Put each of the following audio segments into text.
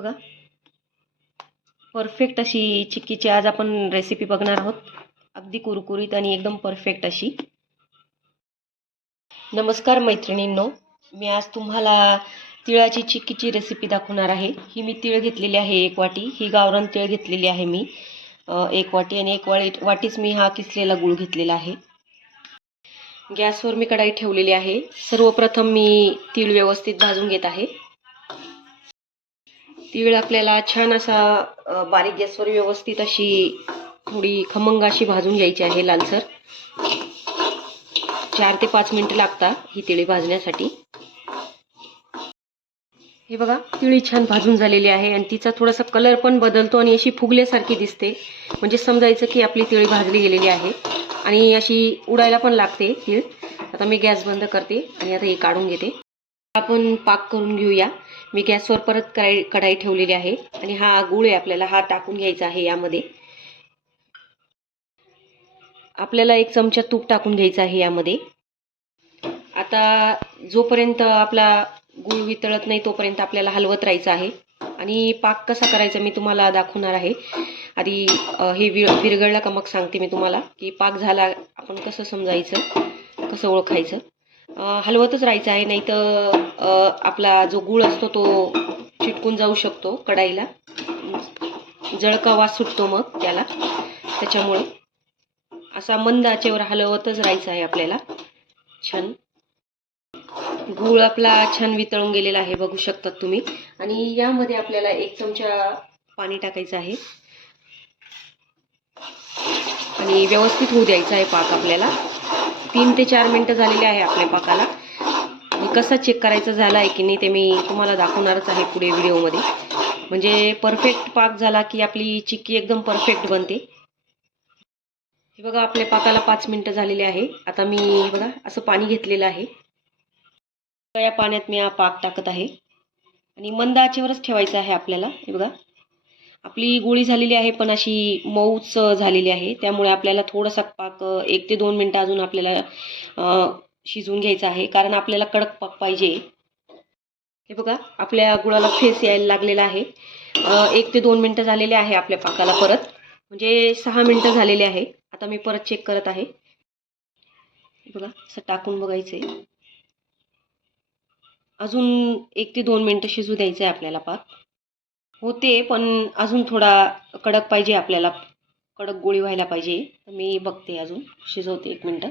बघा. परफेक्ट अशी चिक्कीची आज आपण रेसिपी बघणार आहोत. अगदी कुरकुरीत आणि एकदम परफेक्ट अशी. नमस्कार मैत्रिणींनो मी आज तुम्हाला तिळाची चिक्कीची रेसिपी दाखवणार आहे. ही मी तिळ घेतलेली आहे एक वाटी ही गावरान तिळ घेतलेली आहे मी एक वाटी आणि एक वाटी वाटीच मी हा किसलेला गूळ घेतलेला आहे. गॅसवर मी कढाई ठेवलेली आहे. सर्वप्रथम मी तीळ व्यवस्थित भाजून घेत आहे. तीळ आपल्याला छान असा बारीक गॅसवर व्यवस्थित अशी थोडी खमंग अशी भाजून घ्यायची आहे लालसर. चार ते पाच मिनिटं लागतात ही तिळी भाजण्यासाठी. हे बघा तिळी छान भाजून झालेली आहे आणि तिचा थोडासा कलर पण बदलतो आणि अशी फुगल्यासारखी दिसते. म्हणजे समजायचं की आपली तिळी भाजली गेलेली आहे आणि अशी उडायला पण लागते तीळ. आता मी गॅस बंद करते आणि आता हे काढून घेते. आपण पाक करून घेऊया. मी गॅसवर परत कराई कढाई ठेवलेली आहे. आणि हा गुळ आहे आपल्याला हा टाकून घ्यायचा आहे यामध्ये. आपल्याला एक चमचा तूप टाकून घ्यायचा आहे यामध्ये. आता जोपर्यंत आपला गुळ वितळत नाही तोपर्यंत आपल्याला हलवत राहायचं आहे. आणि पाक कसा करायचा मी तुम्हाला दाखवणार आहे. आधी हे वि विरघळला का मग सांगते मी तुम्हाला. की पाक झाला आपण कसं समजायचं कसं ओळखायचं. हलवतच राहायचं आहे नाही तर आपला जो गूळ असतो तो चिटकून जाऊ शकतो कढाईला. जळका वास सुटतो मग त्याला. त्याच्यामुळे असा मंद आचेवर हलवतच राहायचं आहे आपल्याला. छान. गूळ आपला छान वितळून गेलेला आहे बघू शकतात तुम्ही. आणि यामध्ये आपल्याला एक चमचा पाणी टाकायचं आहे. आणि व्यवस्थित होऊ द्यायचा आहे पाक आपल्याला. तीन ते चार मिनटं झालेली आहे आपल्या पाकाला. कसा चेक करायचा झाला आहे की नाही ते मी तुम्हाला दाखवणारच आहे पुढे व्हिडिओमध्ये. म्हणजे परफेक्ट पाक झाला की आपली चिक्की एकदम परफेक्ट बनते. हे बघा आपल्या पाकाला पाच मिनटं झालेले आहे. आता मी बघा असं पाणी घेतलेलं आहे. या पाण्यात मी हा पाक टाकत आहे. आणि मंद आचेवरच ठेवायचं आहे आपल्याला. हे बघा आपली गोळी झालेली आहे पण अशी मऊच झालेली आहे. त्यामुळे आपल्याला थोडासा पाक एक ते दोन मिनटं अजून आपल्याला शिजवून घ्यायचं आहे. कारण आपल्याला कडक पाक पाहिजे. हे बघा आपल्या गुळाला फेस यायला लागलेला आहे. एक ते दोन मिनटं झालेले आहे आपल्या पाकाला परत. म्हणजे सहा मिनटं झालेले आहे. आता मी परत चेक करत आहे. बघा असं टाकून बघायचं आहे अजून एक ते दोन मिनटं शिजू द्यायचं आहे आपल्याला पाक. होते पण अजून थोडा कडक पाहिजे आपल्याला. कडक गोळी व्हायला पाहिजे. तर मी बघते अजून. शिजवते एक मिनटं.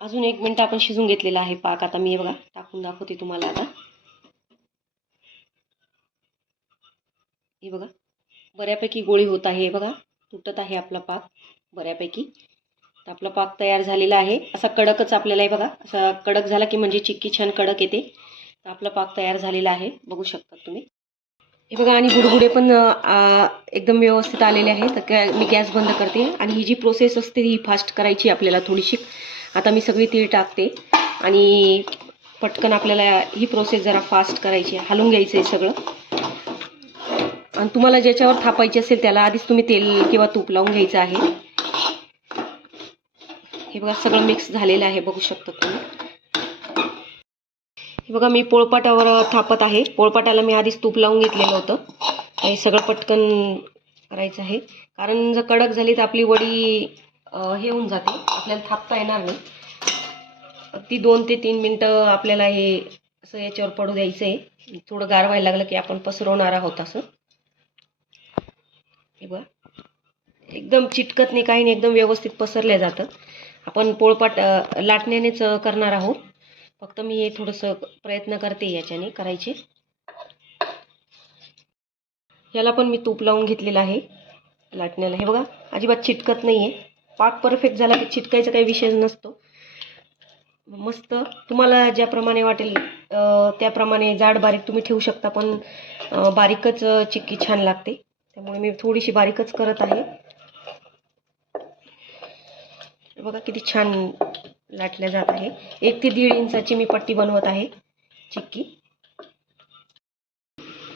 अजून एक मिनटं आपण शिजून घेतलेला आहे पाक. आता मी हे बघा टाकून दाखवते तुम्हाला आता. हे बघा बऱ्यापैकी गोळी होत आहे बघा. तुटत आहे आपला पाक बऱ्यापैकी. तर आपला पाक तयार झालेला आहे. असा कडकच आपल्याला हे बघा असा कडक झाला की म्हणजे चिक्की छान कडक येते. तर आपला पाक तयार झालेला आहे. बघू शकता तुम्ही. हे बघा आणि गुडगुडे पण एकदम व्यवस्थित आलेले आहेत. तर मी गॅस बंद करते. आणि ही जी प्रोसेस असते ही फास्ट करायची आपल्याला थोडीशी. आता मी सगळी तीळ टाकते. आणि पटकन आपल्याला ही प्रोसेस जरा फास्ट करायची आहे. हलवून घ्यायचं आहे सगळं. आणि तुम्हाला ज्याच्यावर थापायची असेल त्याला आधीच तुम्ही तेल किंवा तूप लावून घ्यायचं आहे. हे बघा सगळं मिक्स झालेलं आहे. बघू शकता तुम्ही. हे बघा मी पोळपाटावर थापत आहे. पोळपाटाला मी आधीच तूप लावून घेतलेलं होतं. हे सगळं पटकन करायचं आहे. कारण जर कडक झाली तर आपली वडी हे होऊन जाते. आपल्याला थापता येणार नाही. ती दोन ते तीन मिनटं आपल्याला हे असं याच्यावर पडू द्यायचं आहे थोडं गार व्हायला लागलं की आपण पसरवणार आहोत असं. हे बघा. एकदम चिटकत नाही काही नाही. एकदम व्यवस्थित पसरल्या जातं. आपण पोळपाट लाटण्यानेच करणार आहोत. फक्त मी हे थोडंसं प्रयत्न करते याच्याने करायचे. याला पण मी तूप लावून घेतलेलं आहे लाटण्याला. हे बघा अजिबात चिटकत नाही आहे पाक परफेक्ट झाला की चिटकायचा काही विषयच नसतो. मस्त. तुम्हाला ज्याप्रमाणे वाटेल त्याप्रमाणे जाड बारीक तुम्ही ठेवू शकता पण बारीकच चिक्की छान लागते. त्यामुळे मी थोडीशी बारीकच करत आहे. बघा किती छान लाटल्या जात आहे. एक ते दीड इंचाची मी पट्टी बनवत आहे. चिक्की.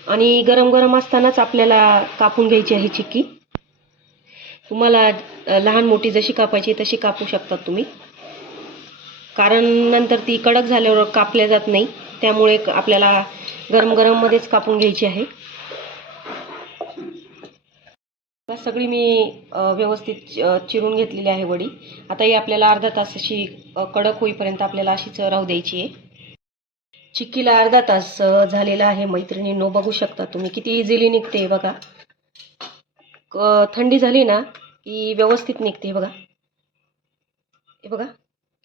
आणि गरम गरम असतानाच आपल्याला कापून घ्यायची आहे चिक्की. तुम्हाला लहान मोठी जशी कापायची तशी कापू शकता तुम्ही. कारण नंतर ती कडक झाल्यावर कापल्या जात नाही. त्यामुळे आपल्याला गरम गरममध्येच कापून घ्यायची आहे. सगळी मी व्यवस्थित चि- चिरून घेतलेली आहे वडी. आता ही आपल्याला अर्धा तास अशी कडक होईपर्यंत आपल्याला अशीच राहू द्यायची आहे. चिक्कीला अर्धा तास झालेला आहे. मैत्रिणींनो बघू शकता तुम्ही किती इझिली निघते बघा. क- थंडी झाली ना की व्यवस्थित निघते बघा. हे बघा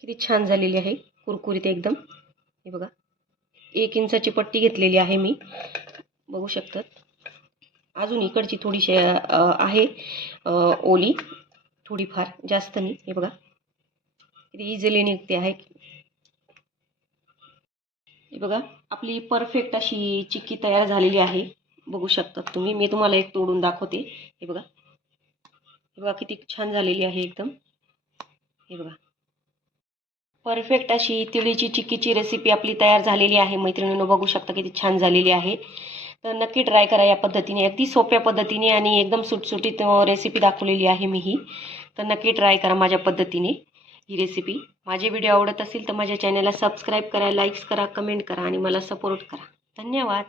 किती छान झालेली आहे कुरकुरीत एकदम. हे बघा एक इंचाची पट्टी घेतलेली आहे मी. बघू शकतात. अजून इकडची थोडीशी आहे ओली थोडीफार जास्त नाही हे बघा. किती इझिली निघते आहे. हे बघा आपली परफेक्ट अशी चिक्की तयार झालेली आहे. बघू शकतात तुम्ही मी तुम्हाला एक तोडून दाखवते. हे बघा. हे बघा किती छान झालेली आहे एकदम. हे बघा. परफेक्ट अशी तिळीची चिक्कीची रेसिपी आपली तयार झालेली आहे. मैत्रिणीनं बघू शकता किती छान झालेली आहे. तर नक्की ट्राय करा या पद्धतीने. अगदी सोप्या पद्धतीने आणि एकदम सुटसुटीत रेसिपी दाखवलेली आहे मी ही. तर नक्की ट्राय करा माझ्या पद्धतीने ही रेसिपी माझे व्हिडिओ आवडत असेल तर माझ्या चॅनलला सबस्क्राईब करा लाईक्स करा कमेंट करा आणि मला सपोर्ट करा. धन्यवाद.